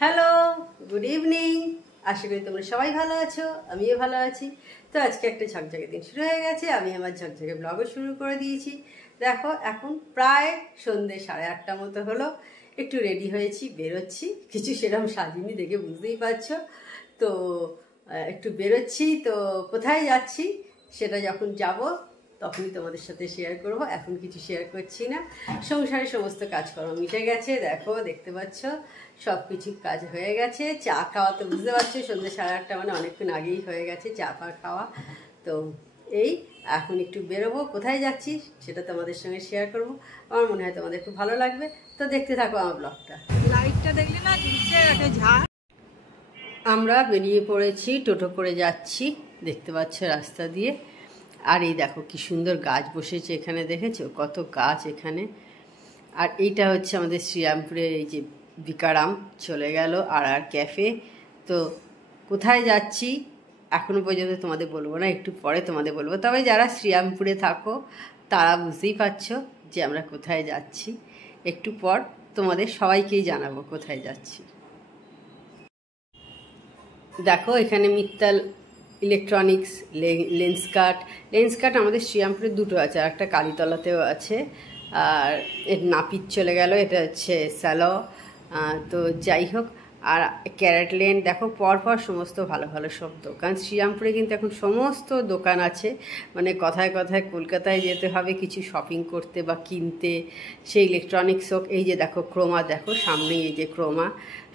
Hello, good evening. আশা করি তোমরা সবাই ভালো আছো, আমিও ভালো আছি। তো আজকে একটা ঝকঝকে দিন শুরু হয়ে গেছে, আমি আমার ঝকঝকে ব্লগও শুরু করে দিয়েছি। দেখো এখন প্রায় সন্ধ্যে 8:30 মতো হলো। একটু রেডি হয়েছি, বেরোচ্ছি। কিছু সেরকম সাজিনি, দেখে বুঝতেই পারছো। তো একটু বেরোচ্ছি, তো কোথায় যাচ্ছি সেটা যখন যাব তখনই তোমাদের সাথে শেয়ার করব। এখন কিছু শেয়ার করছি না। সংসারে সমস্ত কাজকর্ম মিটে গেছে, দেখো দেখতে পাচ্ছ সব কিছু কাজ হয়ে গেছে। চা খাওয়া তো বুঝতে পারছো, সন্ধ্যে 8:30 মানে অনেকক্ষণ আগেই হয়ে গেছে চা ফা খাওয়া। তো এই এখন একটু বেরোবো, কোথায় যাচ্ছি সেটা তোমাদের সঙ্গে শেয়ার করব। আমার মনে হয় তোমাদের খুব ভালো লাগবে, তো দেখতে থাকো আমার ব্লগটা। লাইটটা দেখলে না একটা ঝাড়। আমরা বেরিয়ে পড়েছি, টোটো করে যাচ্ছি, দেখতে পাচ্ছ রাস্তা দিয়ে। আর এই দেখো কি সুন্দর গাছ বসেছে এখানে, দেখেছো কত গাছ এখানে। আর এইটা হচ্ছে আমাদের শ্রীরামপুরের এই যে বিকারাম চলে গেল আর ক্যাফে। তো কোথায় যাচ্ছি এখনো পর্যন্ত তোমাদের বলবো না, একটু পরে তোমাদের বলবো। তবে যারা শ্রীরামপুরে থাকো তারা বুঝতেই পারছো যে আমরা কোথায় যাচ্ছি। একটু পর তোমাদের সবাইকেই জানাবো কোথায় যাচ্ছি। দেখো এখানে মিত্তাল ইলেকট্রনিক্স, লেন্সকার্ট আমাদের শ্রীরামপুরে দুটো আছে, আর একটা কালীতলাতেও আছে। আর এর নাপিত চলে গেল, এটা হচ্ছে স্যালো। তো যাই হোক, আর ক্যারেটল্যান্ড দেখো পরপর সমস্ত ভালো ভালো সব দোকান। শ্রীরামপুরে কিন্তু এখন সমস্ত দোকান আছে, মানে কথায় কথায় কলকাতায় যেতে হবে কিছু শপিং করতে বা কিনতে, সেই ইলেকট্রনিক্স হোক। এই যে দেখো ক্রোমা, দেখো সামনেই এই যে ক্রোমা,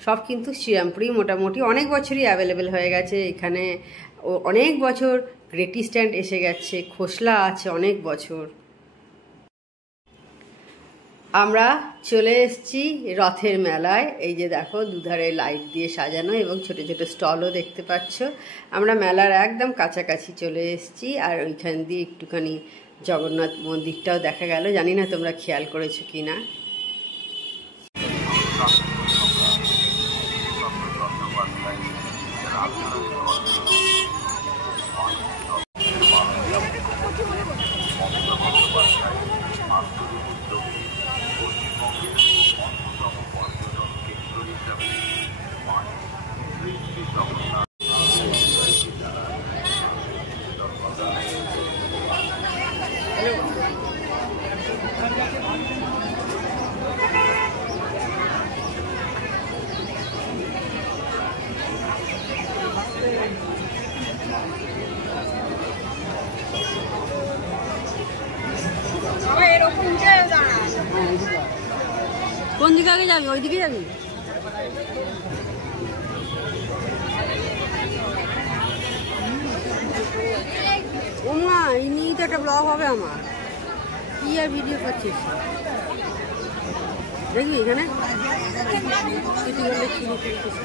সব কিন্তু শ্রীরামপুরেই মোটামুটি অনেক বছরই অ্যাভেলেবেল হয়ে গেছে এখানে। অনেক বছর গ্রেটি স্ট্যান্ড এসে গেছে, খোসলা আছে অনেক বছর। আমরা চলে এসেছি রথের মেলায়। এই যে দেখো দুধারে লাইট দিয়ে সাজানো এবং ছোট ছোট স্টলও দেখতে পাচ্ছ। আমরা মেলার একদম কাছাকাছি চলে এসেছি, আর ওইখান দিয়ে একটুখানি জগন্নাথ মন্দিরটাও দেখা গেল। জানি না তোমরা খেয়াল করেছো কি না। কোন দিকে আগে যাবি? ওই দিকে যাবি? ও মা, এই নিয়েই তো একটা ব্লগ হবে আমার। কি আর ভিডিও করছিস দেখবি এখানে সিটি করলে চিনি খেলছিস।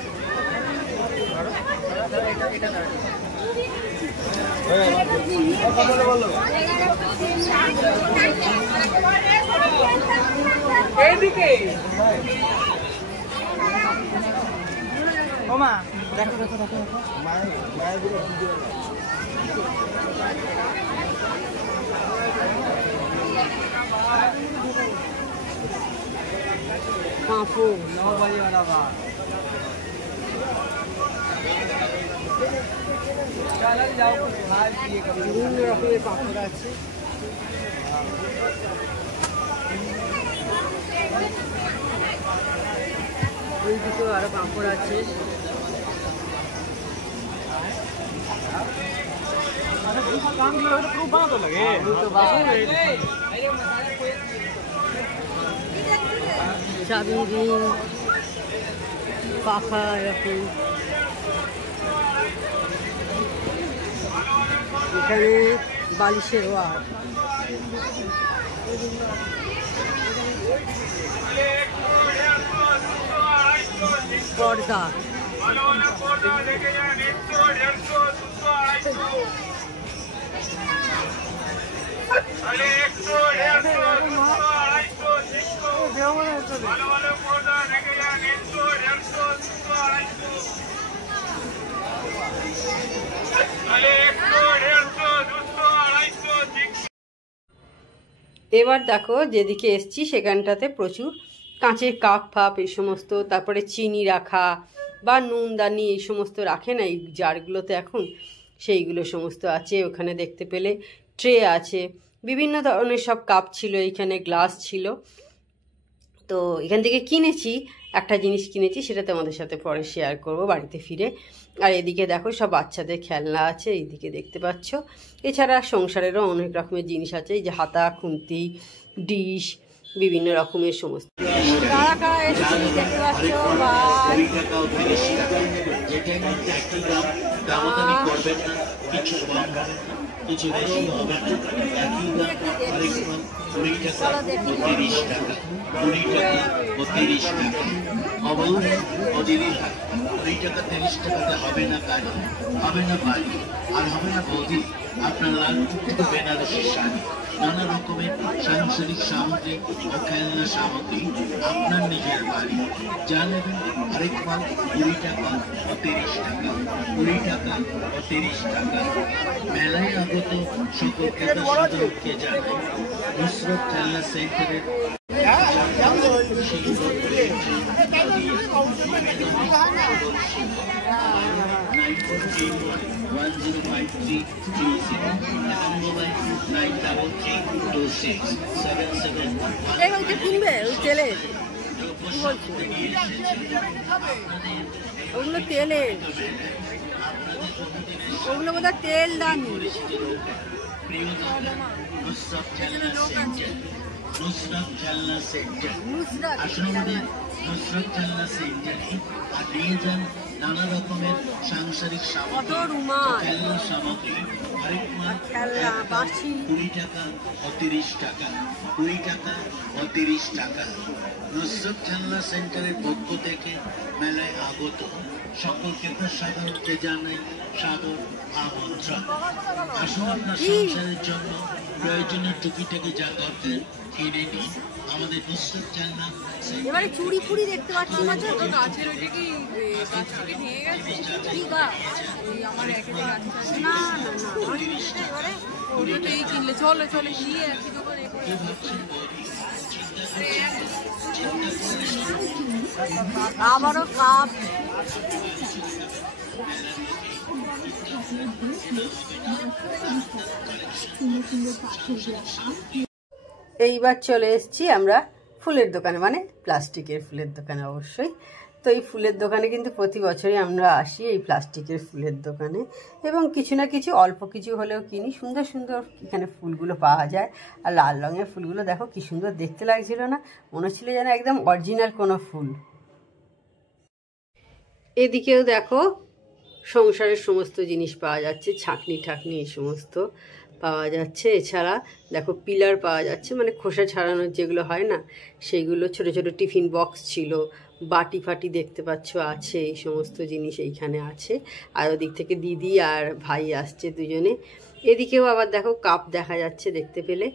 এইদিকে ও মা, দেখো দেখো দেখো দেখো মায়ের ভিডিও। পাঁপড় 9 বাজে वाला बात चलो जाओ कुछ खा पिए। বিভিন্ন রকমের পাঁপড় আছে। ওই দিকেও আরো পাঁপড় আছে। চাবি রিং, পাখা এরকম। এখানে বালিশের ওয়ার, পর্দা, এবার দেখো যেদিকে এসছি সেখানটাতে প্রচুর কাঁচের কাপ ফাপ এই সমস্ত, তারপরে চিনি রাখা বা নুনদানি এই সমস্ত রাখে না এই জারগুলোতে এখন, সেইগুলো সমস্ত আছে। ওখানে দেখতে পেলে ট্রে আছে, বিভিন্ন ধরনের সব কাপ ছিল, এইখানে গ্লাস ছিল। তো এখান থেকে কিনেছি, একটা জিনিস কিনেছি, সেটা তোমাদের সাথে পরে শেয়ার করব বাড়িতে ফিরে। আর এদিকে দেখো সব বাচ্চাদের খেলনা আছে, এইদিকে দেখতে পাচ্ছ। এছাড়া সংসারেরও অনেক রকমের জিনিস আছে, এই যে হাতা, খুন্তি, ডিশ, বিভিন্ন রকমের সমস্ত। কারা কারা এসেছি দেখতে পাচ্ছ, কিছু বেশি হবে না, একই দাম আরেকবার 20 টাকা 30 টাকা, 20 টাকা 30 টাকা। অবশ্যই অদিদি 20 টাকা 30 টাকাতে হবে না কাজ, হবে না বাড়ি, আর হবে না বৌদি আপনার লাল টুকটুকে বেনারসি শাড়ি, নানা রকমের সাংসারিক সামগ্রী ও খেলনা সামগ্রী আপনার নিজের বাড়ি। যা নেবেন আরেক মাল 20 টাকা ও 30 টাকা, 20 টাকা ও 30 টাকা। মেলায় আগত সকল ক্রেতা সাধারণকে জানাই নুসরত খেলনা সেন্টারের ওগুলো তেলের, ওগুলো বোধহয় তেল দামি। নুসরত খেলনা সেন্টার, আসলে আমাদের নুসরত খেলনা সেন্টারে আর নিয়ে যান নানা রকমের সাংসারিক সামগ্রী, খেলনা সামগ্রী, আরেক মাল 20 টাকা ও 30 টাকা, 20 টাকা ও 30 টাকা। নুসরত খেলনা সেন্টারের পক্ষ থেকে মেলায় আগত সকল ক্রেতা সাধারণকে জানাই সাদর আমন্ত্রণ। আসুন আপনার সংসারের জন্য প্রয়োজনীয় টুকিটাকি যা দরকার কিনে নিন আমাদের নুসরত খেলনা। এবারে চুড়ি ফুড়ি দেখতে পাচ্ছি না, তো গাছের ওইটা কি গাছ থেকে নিয়ে গেছে, কি গাছ ওই আমার একের গাছ আছে না না না, এবারে ওটাই কিনলে চলে চলে গিয়ে একই দোকানে আবারও কাপ। এইবার চলে এসেছি আমরা ফুলের দোকানে, মানে প্লাস্টিকের ফুলের দোকানে অবশ্যই। তো এই ফুলের দোকানে কিন্তু প্রতি বছরই আমরা আসি, এই প্লাস্টিকের ফুলের দোকানে, এবং কিছু না কিছু অল্প কিছু হলেও কিনি। সুন্দর সুন্দর এখানে ফুলগুলো পাওয়া যায়, আর লাল রঙের ফুলগুলো দেখো কি সুন্দর দেখতে লাগছিল না, মনে হচ্ছিল যেন একদম অরিজিনাল কোনো ফুল। এদিকেও দেখো সংসারের সমস্ত জিনিস পাওয়া যাচ্ছে, ছাঁকনি ঠাকনি এই সমস্ত পাওয়া যাচ্ছে। এছাড়া দেখো পিলার পাওয়া যাচ্ছে, মানে খোসা ছাড়ানোর যেগুলো হয় না সেইগুলো, ছোট ছোট টিফিন বক্স ছিল, বাটি ফাটি দেখতে পাচ্ছ আছে, এই সমস্ত জিনিস এইখানে আছে। আর ওদিক থেকে দিদি আর ভাই আসছে দুজনে। এদিকেও আবার দেখো কাপ দেখা যাচ্ছে দেখতে পেলে।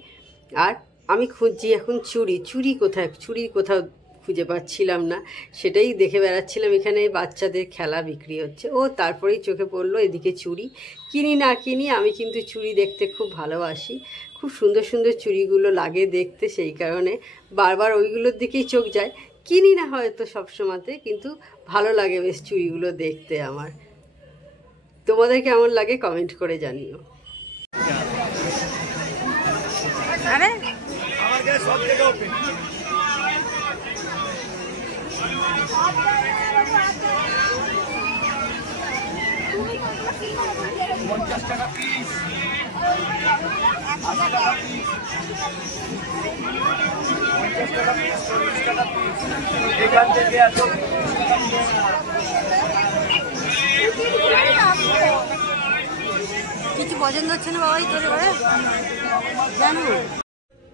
আর আমি খুঁজছি এখন চুড়ি, চুড়ি কোথায়, চুড়ি কোথাও খুঁজে পাচ্ছিলাম না, সেটাই দেখে বেড়াচ্ছিলাম। এখানে বাচ্চাদের খেলা বিক্রি হচ্ছে, ও তারপরেই চোখে পড়লো এদিকে চুড়ি। কিনি না কিনি, আমি কিন্তু চুড়ি দেখতে খুব ভালোবাসি, খুব সুন্দর সুন্দর চুড়িগুলো লাগে দেখতে, সেই কারণে বারবার ওইগুলোর দিকেই চোখ যায়। কিনি না হয়তো সবসময়তে, কিন্তু ভালো লাগে বেশ চুড়িগুলো দেখতে আমার। তোমাদের কেমন লাগে কমেন্ট করে জানিও। আরে আমার কাছে সব থেকে ওপেন $50 পিস, 80 টাকা পিস, 50 টাকা পিস, 40 টাকা পিস। এখান থেকে এত কিছু পছন্দ হচ্ছে না বাবাই তোর জানো।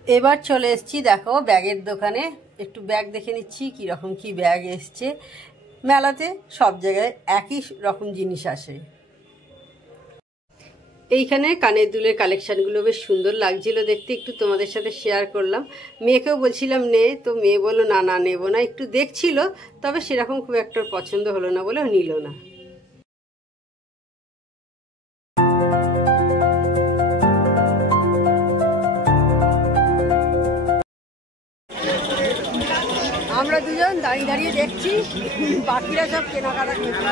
এবার চলে এসছি দেখো ব্যাগের দোকানে, একটু ব্যাগ দেখে নিচ্ছি কীরকম কী ব্যাগ এসছে। মেলাতে সব জায়গায় একই রকম জিনিস আসে। এইখানে কানের দুলের কালেকশানগুলো বেশ সুন্দর লাগছিল দেখতে, একটু তোমাদের সাথে শেয়ার করলাম। মেয়েকেও বলছিলাম নে, তো মেয়ে বললো না না নেবো না, একটু দেখছিল, তবে সেরকম খুব একটা পছন্দ হলো না বলে নিল না। দাঁড়িয়ে দাঁড়িয়ে দেখছি, বাকিরা সব কেনাকাটা করছে।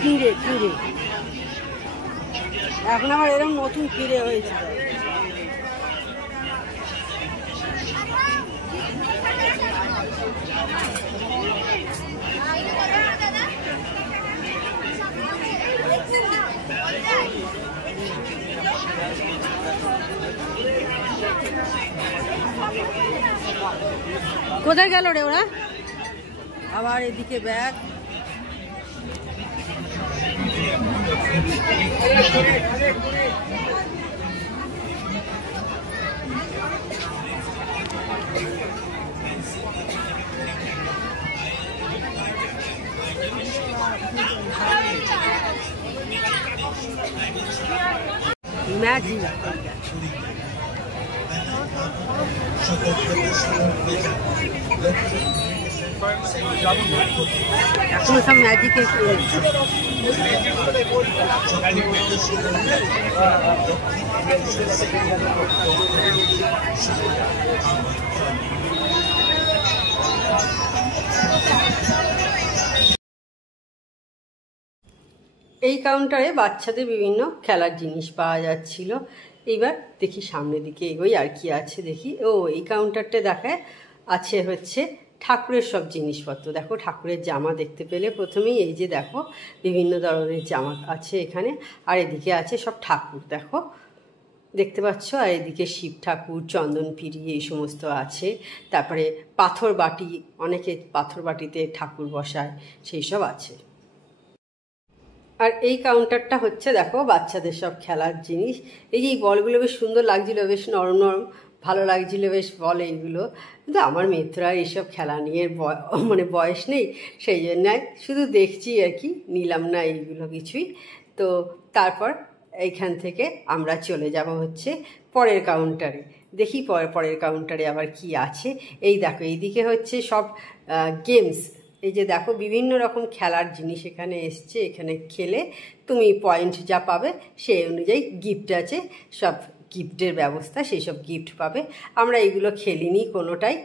পিঁড়ে পিঁড়ে এখন আবার এরকম নতুন পিঁড়ে হয়েছে। কোথায় গেল রে ওরা? আবার এদিকে ব্যাগ। ম্যাজিক এখনো সব ম্যাজিকের এই কাউন্টারে বাচ্চাদের বিভিন্ন খেলার জিনিস পাওয়া যাচ্ছিল। এইবার দেখি সামনের দিকে এগোই আর কি আছে দেখি। ও এই কাউন্টারটা দেখায় আছে হচ্ছে ঠাকুরের সব জিনিসপত্র। দেখো ঠাকুরের জামা দেখতে পেলে প্রথমেই, এই যে দেখো বিভিন্ন ধরনের জামা আছে এখানে। আর এদিকে আছে সব ঠাকুর, দেখো দেখতে পাচ্ছ। আর এদিকে শিব ঠাকুর, চন্দন পিড়ি এই সমস্ত আছে। তারপরে পাথর বাটি, অনেকে পাথর বাটিতে ঠাকুর বসায়, সেই সব আছে। আর এই কাউন্টারটা হচ্ছে দেখো বাচ্চাদের সব খেলার জিনিস। এই যে এই বলগুলো বেশ সুন্দর লাগছিল, বেশ নরম নরম, ভালো লাগছিল বেশ বল এইগুলো। কিন্তু আমার মেয়েরা এইসব খেলা নিয়ে মানে বয়স নেই, সেই জন্য শুধু দেখছি আর কি, নিলাম না এইগুলো কিছুই। তো তারপর এইখান থেকে আমরা চলে যাব হচ্ছে পরের কাউন্টারে। দেখি পরের কাউন্টারে আবার কি আছে। এই দেখো এইদিকে হচ্ছে সব গেমস। এই যে দেখো বিভিন্ন রকম খেলার জিনিস এখানে এসছে। এখানে খেলে তুমি পয়েন্ট যা পাবে সেই অনুযায়ী গিফট আছে, সব গিফটের ব্যবস্থা, সেই সব গিফট পাবে। আমরা এইগুলো খেলিনি কোনোটাই।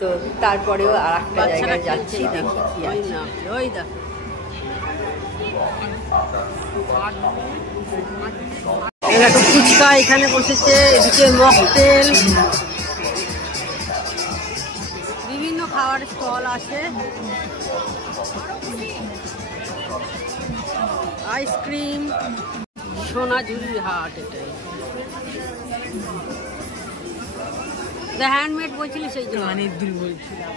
তো তারপরেও আর একটা জায়গায় যাচ্ছি, দেখি কি আছে। ওই দেখো দেখো ফুচকা এখানে বসেছে, এদিকে মকটেল, বিভিন্ন খাওয়ার স্টল আছে, আইসক্রিম। সোনাঝুরির হাট এটাই। হ্যান্ডমেড বলছিলি, সেই জন্য অনেক দূর বলছিলাম।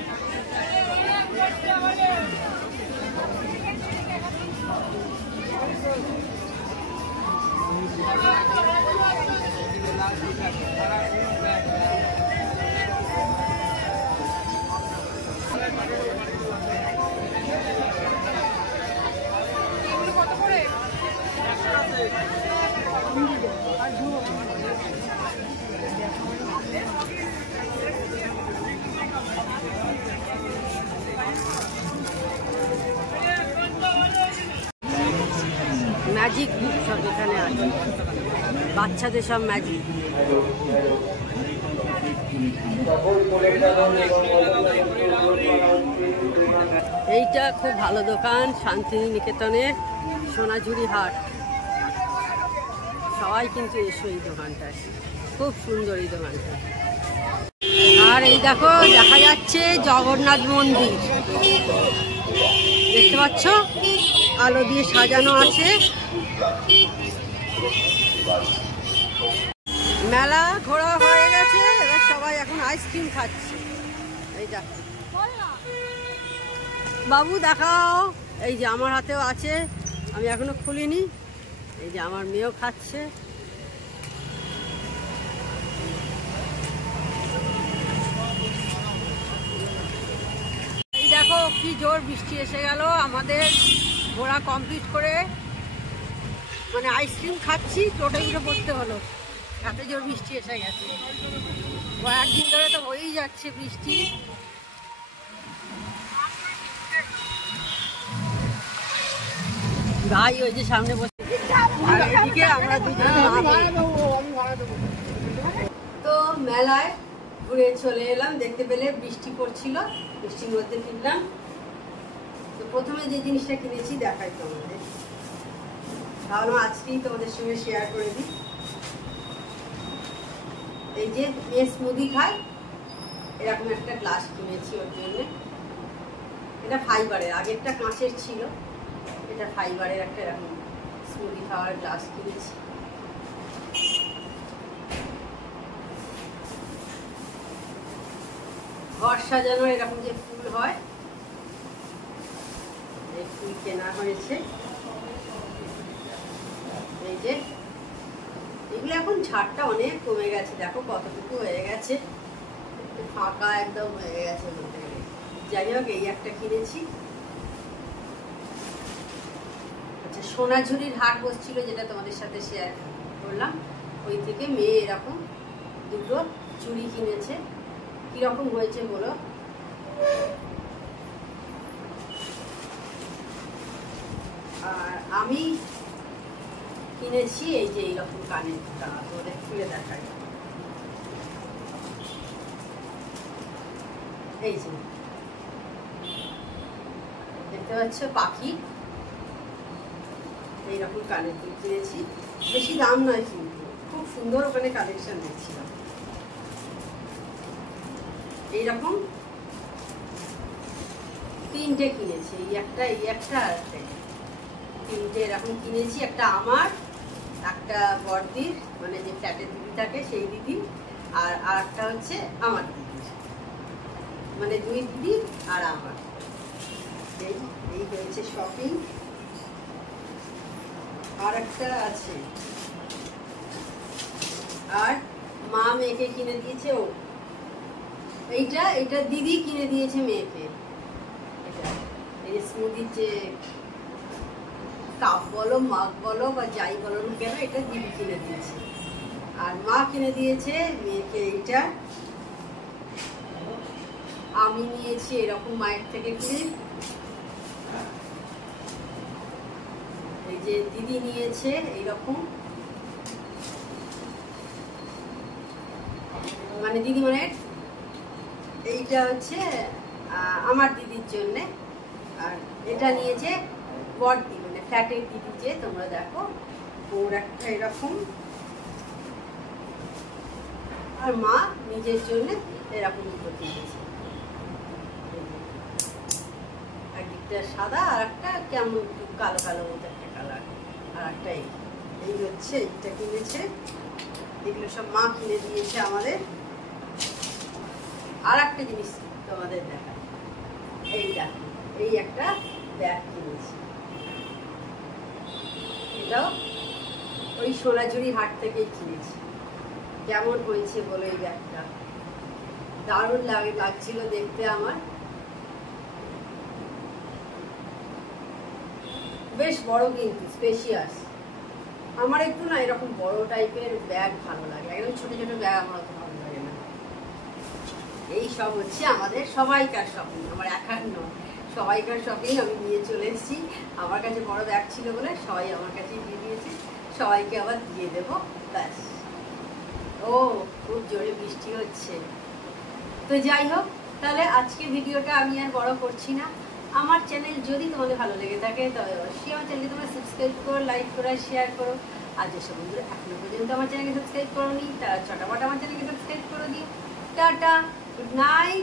ম্যাজিক বুক সব এখানে আছে, বাচ্চাদের সব ম্যাজিক। এইটা খুব ভালো দোকান, শান্তিনিকেতনের সোনাঝুরি হাট। সবাই কিন্তু এসো এই দোকানটায়, খুব সুন্দর এই দোকানটা। আর এই দেখো দেখা যাচ্ছে জগন্নাথ মন্দির, দেখতে পাচ্ছ আলো দিয়ে সাজানো আছে। মেলা ঘোরা হয়ে গেছে, এবার সবাই এখন আইসক্রিম খাচ্ছে। এই দেখো বাবু দেখাও, এই যে আমার হাতেও আছে, আমি এখনো খুলিনি। এই যে আমার মেয়েও খাচ্ছে। এই দেখো কি জোর বৃষ্টি এসে গেল। আমাদের ঘোরা কমপ্লিট করে মানে আইসক্রিম খাচ্ছি, টোটোয় উঠে পড়তে হলো, এত জোর বৃষ্টি এসে গেছে। কয়েকদিন ধরে তো হয়েই যাচ্ছে বৃষ্টি। ভাই ওই যে সামনে বসে, আর এদিকে আমরা দুজন। তো তো মেলায় ঘুরে চলে এলাম, দেখতে পেলে বৃষ্টি পড়ছিল, বৃষ্টির মধ্যে ফিরলাম। তো প্রথমে যে জিনিসটা কিনেছি দেখাই তোমাদের, ভাবলাম আজকেই তোমাদের সঙ্গে শেয়ার করে দিই। এই যে স্মুদি খায় এরকম একটা গ্লাস কিনেছি ওর জন্য। এটা ফাইবারের, আগেরটা কাঁচের ছিল, এটা ফাইবারের একটা এরকম স্মুদি খাওয়ার গ্লাস কিনেছি। ঘর সাজানোর এরকম যে ফুল হয়, এই ফুল কেনা হয়েছে। এই যে এগুলো এখন ঝাড়টা অনেক কমে গেছে, দেখো কতটুকু হয়ে গেছে, ফাঁকা একদম হয়ে গেছে বলতে গেলে। যাই হোক, এই একটা কিনেছি। আচ্ছা, সোনাঝুরির হাট বসছিল, যেটা তোমাদের সাথে শেয়ার করলাম, ওই থেকে মেয়ে এরকম দুটো চুড়ি কিনেছে। কিরকম হয়েছে বলো? আর আমি কিনেছি এই যে এইরকম কানের দুটা, তোমাদের খুলে দেখাই। এই যে দেখতে পাচ্ছ পাখি, এইরকম কানের দুল কিনেছি। বেশি দাম নয় কিন্তু খুব সুন্দর, ওখানে কালেকশন দেখছিলাম। এইরকম তিনটে কিনেছি, এই একটা আর একটা, তিনটে এরকম কিনেছি। একটা আমার, একটা বড়দির, মানে যে ফ্ল্যাটের দিদি থাকে সেই দিদি, আর একটা হচ্ছে আমার দিদির, মানে দুই দিদি আর আমার। এই হয়েছে শপিং। আর একটা আছে, আর মা মেয়েকে কিনে দিয়েছে। ও এইটা দিদি কিনে দিয়েছে মেয়েকে। এটা এই স্মুদির যে কাপ বলো, মাগ বলো, বা যাই বলো না কেন, এটা দিদি কিনে দিয়েছে। আর মা কিনে দিয়েছে মেয়েকে এইটা। আমি নিয়েছি এরকম মায়ের থেকে ক্লিপ। এই যে দিদি নিয়েছে এইরকম, মানে দিদি মানে এইটা হচ্ছে আমার দিদির জন্য। আর এটা নিয়েছে বড়দি, মানে ফ্ল্যাটের দিদি, যে তোমরা দেখো, ওর একটা এরকম। আর মা নিজের জন্য এরকম দুটো কিনেছে, একদিকটা সাদা আর একটা কেমন একটু কালো কালো মতো একটা কালার। আর একটা এই হচ্ছে এইটা কিনেছে। এগুলো সব মা কিনে দিয়েছে আমাদের। আর একটা জিনিস তোমাদের দেখা, এই দেখো, এই একটা ব্যাগ কিনেছি। এটাও ওই সোনাঝুরি হাট থেকেই কিনেছি। কেমন হয়েছে বলো এই ব্যাগটা? দারুণ লাগছিল দেখতে আমার। বেশ বড় কিন্তু স্পেশিয়াস। আমার একটু না এরকম বড় টাইপের ব্যাগ ভালো লাগে, একদম ছোট ছোট ব্যাগ আমার অত ভালো লাগে না। এই সব হচ্ছে আমাদের সবাইকার শপিং, আমার একার নয়, সবাইকার শপিং আমি নিয়ে চলে এসেছি। আমার কাছে বড় ব্যাগ ছিল বলে সবাই আমার কাছেই দিয়ে দিয়েছে, সবাইকে আবার দিয়ে দেবো, ব্যাস। ও খুব জোরে বৃষ্টি হচ্ছে। তো যাই হোক, তাহলে আজকে ভিডিওটা আমি আর বড় করছি না। আমার চ্যানেল যদি তোমাদের ভালো লেগে থাকে তবে অবশ্যই আমার চ্যানেলকে তোমরা সাবস্ক্রাইব করো, লাইক করো, শেয়ার করো। আর যেসব বন্ধুরা এখনো পর্যন্ত আমার চ্যানেলকে সাবস্ক্রাইব করোনি তারা চটাপট আমার চ্যানেলকে সাবস্ক্রাইব করে দিও। Tata, good night.